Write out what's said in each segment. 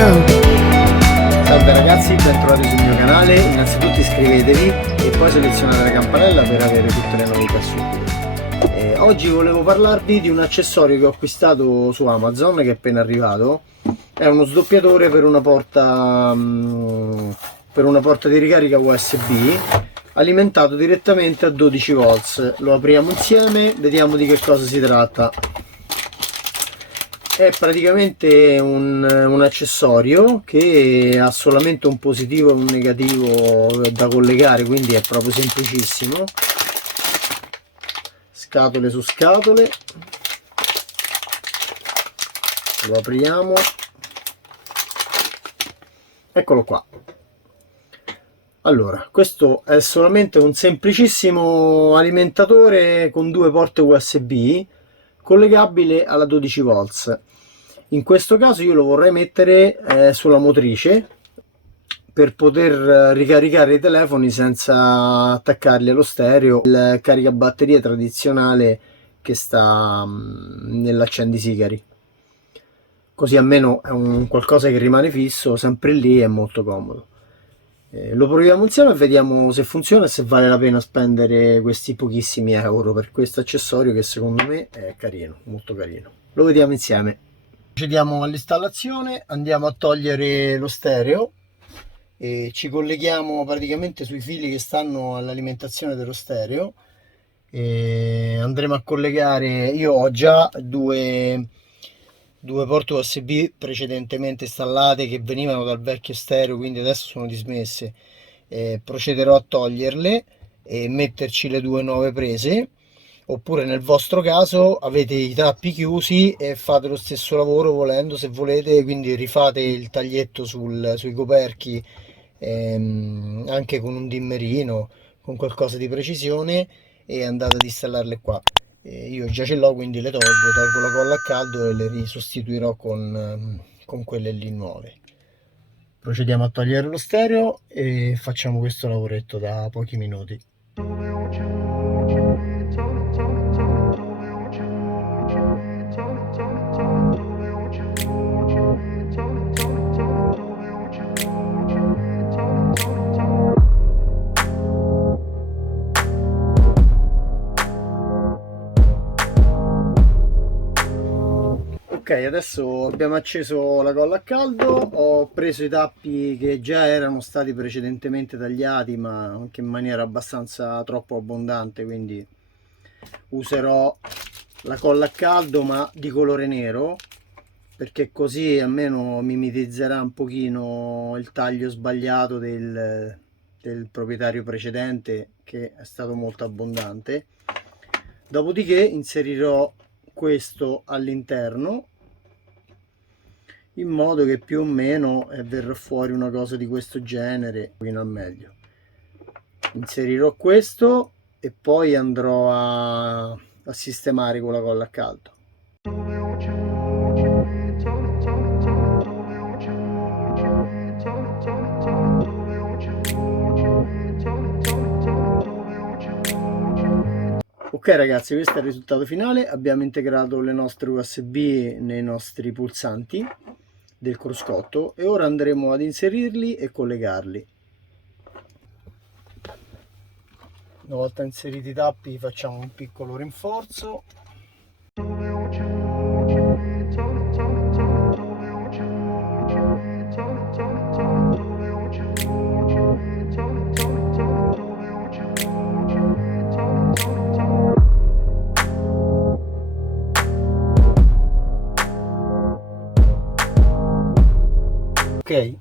Salve ragazzi, bentrovati sul mio canale. Innanzitutto iscrivetevi e poi selezionate la campanella per avere tutte le novità subito. Oggi volevo parlarvi di un accessorio che ho acquistato su Amazon, che è appena arrivato. È uno sdoppiatore per una porta di ricarica USB alimentato direttamente a 12 volts. Lo apriamo insieme, vediamo di che cosa si tratta. È praticamente un accessorio che ha solamente un positivo e un negativo da collegare, quindi è proprio semplicissimo. Scatole su scatole, lo apriamo, eccolo qua. Allora, questo è solamente un semplicissimo alimentatore con due porte USB collegabile alla 12 volts. In questo caso io lo vorrei mettere sulla motrice per poter ricaricare i telefoni senza attaccarli allo stereo, il caricabatterie tradizionale che sta nell'accendisigari. Così almeno è un qualcosa che rimane fisso sempre lì, è molto comodo. Lo proviamo insieme e vediamo se funziona e se vale la pena spendere questi pochissimi euro per questo accessorio che secondo me è carino, molto carino. Lo vediamo insieme. Procediamo all'installazione, andiamo a togliere lo stereo e ci colleghiamo praticamente sui fili che stanno all'alimentazione dello stereo e andremo a collegare. Io ho già due porte USB precedentemente installate che venivano dal vecchio stereo, quindi adesso sono dismesse. Procederò a toglierle e metterci le due nuove prese, oppure nel vostro caso avete i tappi chiusi e fate lo stesso lavoro volendo, se volete, quindi rifate il taglietto sui coperchi anche con un dimmerino, con qualcosa di precisione, e andate ad installarle qua. Io già ce l'ho, quindi le tolgo la colla a caldo e le risostituirò con quelle lì nuove. Procediamo a togliere lo stereo e facciamo questo lavoretto da pochi minuti. Ok, adesso abbiamo acceso la colla a caldo, ho preso i tappi che già erano stati precedentemente tagliati, ma anche in maniera abbastanza troppo abbondante, quindi userò la colla a caldo ma di colore nero, perché così almeno mimetizzerà un pochino il taglio sbagliato del proprietario precedente, che è stato molto abbondante. Dopodiché inserirò questo all'interno in modo che più o meno verrà fuori una cosa di questo genere fino al meglio. Inserirò questo e poi andrò a sistemare con la colla a caldo. Ok ragazzi, questo è il risultato finale. Abbiamo integrato le nostre USB nei nostri pulsanti del cruscotto e ora andremo ad inserirli e collegarli. Una volta inseriti i tappi facciamo un piccolo rinforzo.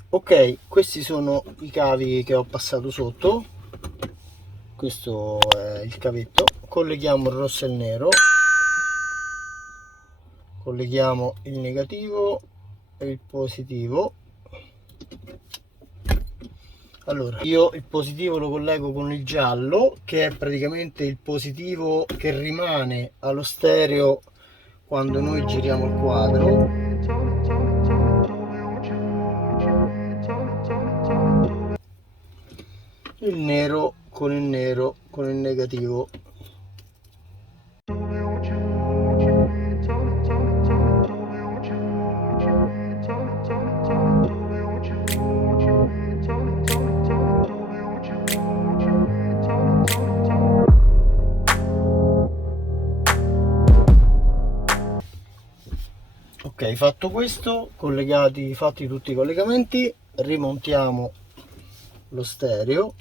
Ok, questi sono i cavi che ho passato sotto. Questo è il cavetto. Colleghiamo il rosso e il nero, colleghiamo il negativo e il positivo. Allora, io il positivo lo collego con il giallo, che è praticamente il positivo che rimane allo stereo quando noi giriamo il quadro. Il nero con il negativo. Ok, fatto questo, fatti tutti i collegamenti, rimontiamo lo stereo.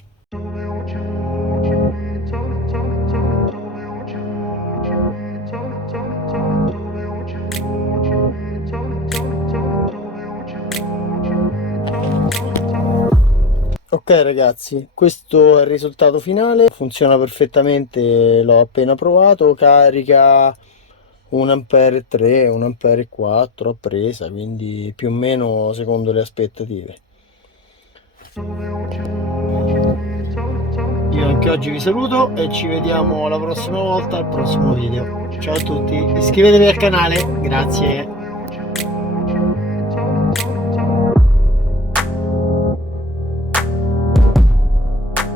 Ok ragazzi, questo è il risultato finale, funziona perfettamente, l'ho appena provato, carica 1 ampere e 3, 1 ampere e 4 a presa, quindi più o meno secondo le aspettative. Io anche oggi vi saluto e ci vediamo la prossima volta al prossimo video. Ciao a tutti, iscrivetevi al canale, grazie.